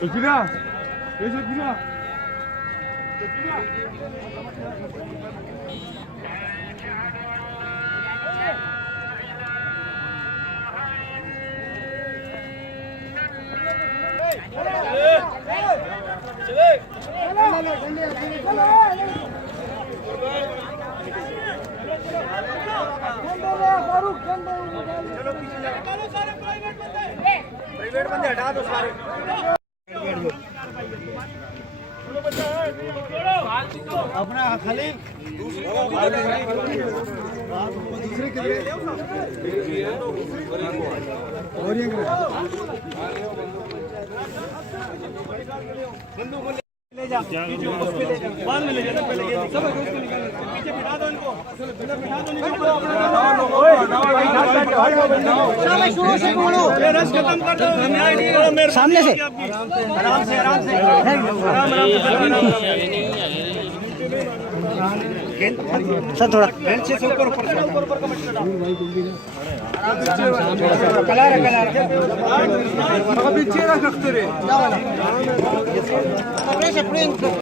Şekila. Ne Şekila? Private बंदे हटा दो सारे। अपना खलील दूसरे के लिए और ये ले जा बाल में ले जा पहले ये सब उसको निकाल पीछे बिठा दो इनको बिठा दो इनको शुरू से बोलो ये रस खत्म कर दो न्याय नहीं करो मेरे सामने से आराम से आराम से सर थोड़ा बेंच से ऊपर ऊपर कलर पीछे रख सकते रे